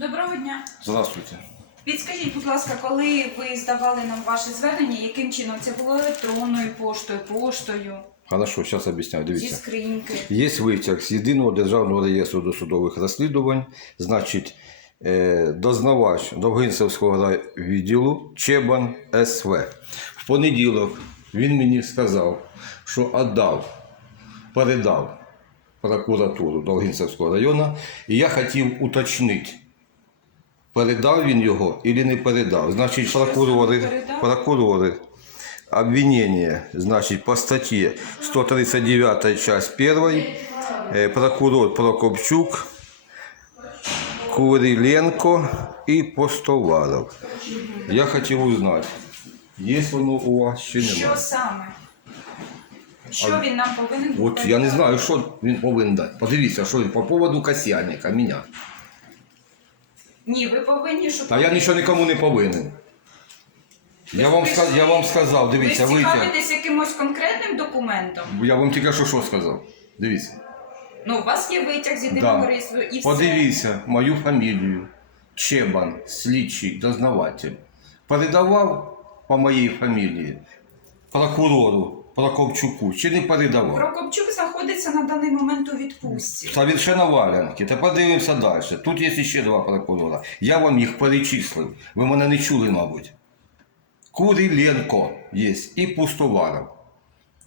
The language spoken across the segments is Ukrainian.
Доброго дня. Здравствуйте. Підскажіть, будь ласка, коли ви здавали нам ваше звернення, яким чином це було електронною поштою, поштою, Хорошо, зараз об'ясняю. зі Дивіться. скриньки? Є витяг з єдиного державного реєстру досудових розслідувань, значить, е, дознавач Довгинцевського відділу Чебан СВ. В понеділок він мені сказав, що віддав, передав прокуратуру Довгинцевського району, і я хотів уточнити, передав він його чи не передав. Значить, прокурори, прокурори обвинение, значит, по статье 139 часть 1, э, прокурор Прокопчук, Куриленко и Постоваров. Я хотел узнать, есть воно у вас чи немає. Що саме? Що він нам повинен От я не знаю, що він повинен дати. Подивіться, що він по поводу Касьяника, мене. Ні, ви повинні, щоб... Та я нічого нікому не повинен. Я вам, ска- я вам сказав, дивіться, ви витяг. цікавитесь якимось конкретним документом? Я вам тільки що що сказав. Дивіться. Ну, у вас є витяг з єдиного Да. реєстру і все. Подивіться мою фамілію. Чебан, слідчий, дознаватель. Передавав по моїй фамілії прокурору Прокопчуку чи не передавав? Прокопчук знаходиться на даний момент у відпустці. Совершенно валянки. Тепер дивимося далі. Тут є ще два прокурора. Я вам їх перечислив. Ви мене не чули, мабуть. Куриленко є і Пустоваров.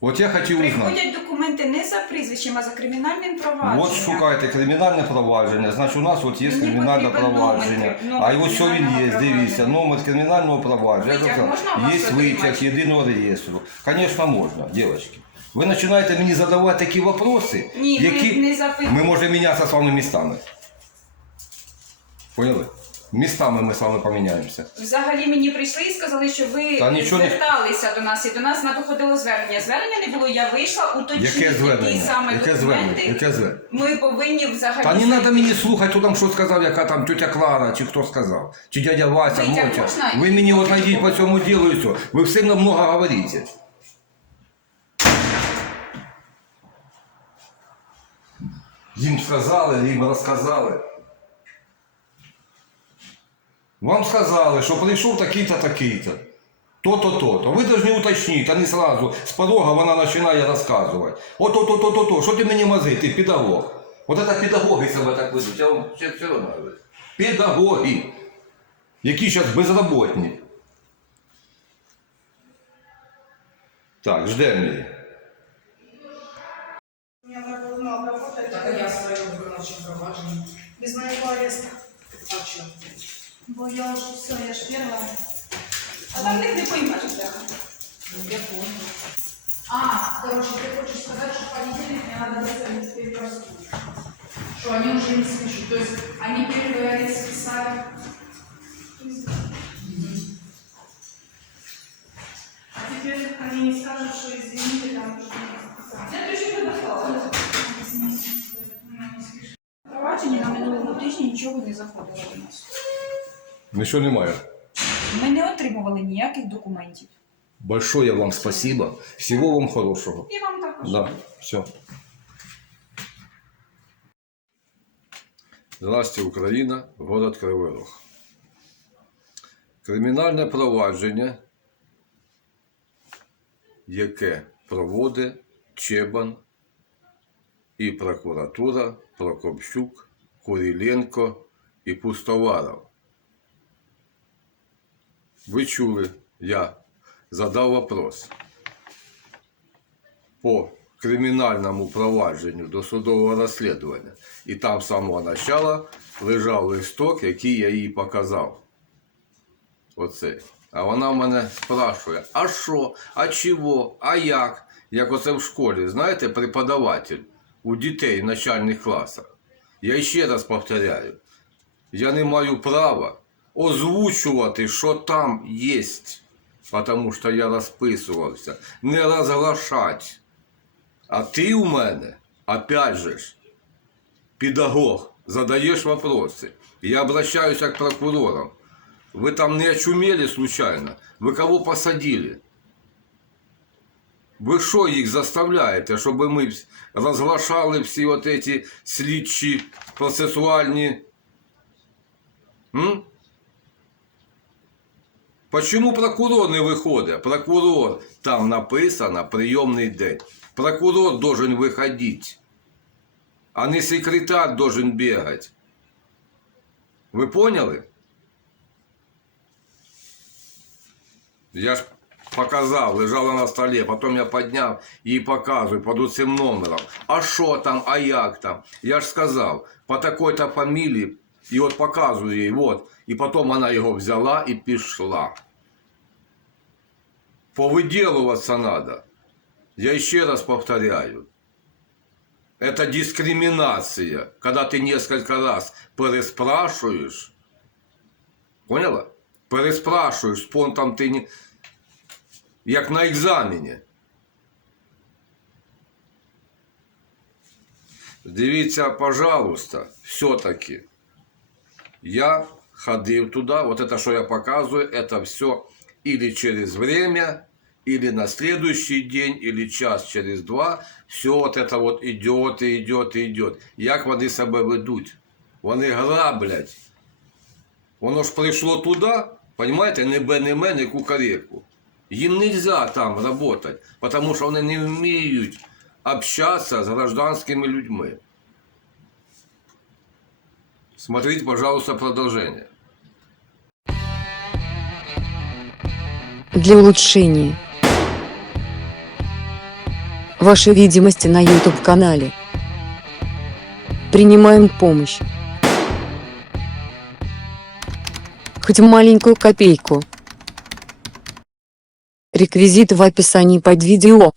От я хотів узнати. Документи не за прізвищем, а за кримінальним провадженням. От шукайте кримінальне провадження, значить у нас от є Мені кримінальне потрібен провадження. номер, номер а ось що він кримінального є, провадження. дивіться, номер кримінального провадження. Я Витяг казав, можна у вас є отримати? витяг єдиного реєстру. Звісно, можна, дівчатки. Ви починаєте мені задавати такі вопроси, Ні, які не запитуємо. ми можемо мінятися з вами містами. Поняли? Містами ми з вами поміняємося. Взагалі мені прийшли і сказали, що ви Та нічого не- зверталися до нас, і до нас надходило звернення. Звернення не було, я вийшла уточнити Яке звернення? саме Яке документи. звернення? Яке звернення? Ми повинні взагалі. Та не треба мені слухати, хто там що сказав, яка там тетя Клара, чи хто сказав, чи дядя Вася, Витяг Мотя. можна? Ви мені от найдіть по цьому ділу і все. Ви все много говорите. Їм сказали, їм розказали. Вам сказали, що прийшов такий-то, такий-то. То-то, то-то. Ви повинні уточнити, а не сразу з порога вона починає розказувати. Ото, то, то, то, то. Що ти мені мази, ти педагог. От це педагоги себе так ведуть. Я вам ще все одно говорю. Педагоги, які зараз безробітні. Так, ждемо її. Я должна обработать Так а без моего ареста. А что? Бо я уже все, я ж первая. А там них не поймеш. Ну, я понял. А, короче, ты хочешь сказать, что в понедельник мне надо выставить перепроску. Что они уже не спишут. То есть Они переговорили, списали. А теперь они не скажут, что извините, там что не Я подавала. Извините. Ну, не спеши. Провадження на минулому тижні нічого не заходило до нас. Нічого немає. Ми не отримували ніяких документів. Большое вам спасибо. Всего вам хорошего. І вам також. Да, все. Здравствуйте, Україна, город Кривий Рог. Кримінальне провадження, яке проводить Чебан і прокуратура Прокопчук, Куріленко і Пустоваров. Ви чули, я задав вопрос по кримінальному провадженню до судового розслідування. І там з самого початку лежав листок, який я їй показав. Оцей. А вона мене спрашує, а що, а чого, а як? Як оце в школі, знаєте, преподаватель у дітей в начальних класах. Я ще раз повторяю, я не маю права озвучувати, що там є, тому що я розписувався, не розглашати. А ти у мене, опять же ж, педагог, задаешь вопросы. Я обращаюсь к прокурорам. Вы там не очумели случайно? Вы кого посадили? Ви що їх заставляєте, щоб ми вс- розглашали всі от эти слідчі процесуальні М? Почему прокурор не виходить? Прокурор, там написано прийомний день. Прокурор должен виходити, а не секретар должен бегать. Ви поняли? Я ж показав, лежала на столі, потім я підняв і показую під цим номером. А що там, а як там? Я ж сказав, по такой-то фамілії, і от показую їй, от. І потім вона його взяла і пішла. Повиділуватися треба. Я ще раз повторяю. Это дискриминация, когда ты несколько раз переспрашиваешь. Поняла? Переспрашиваешь, з понтом ти не... Як на екзамені. Дивіться, пожалуйста, все-таки. Я ходив туди, вот это, що я показую, это все или через время, или на следующий день, или час через два, все вот это вот идет и идет и идет. Як вони себе ведуть? Вони граблять. Воно ж прийшло туди, понимаете, не бенеме, не кукареку. Їм нельзя там работать, потому що вони не вміють общаться з гражданськими людьми. Смотрите, пожалуйста, продолжение. для улучшения вашей видимости на YouTube-канале. Принимаем помощь. Хоть маленькую копейку. Реквизиты в описании под видео.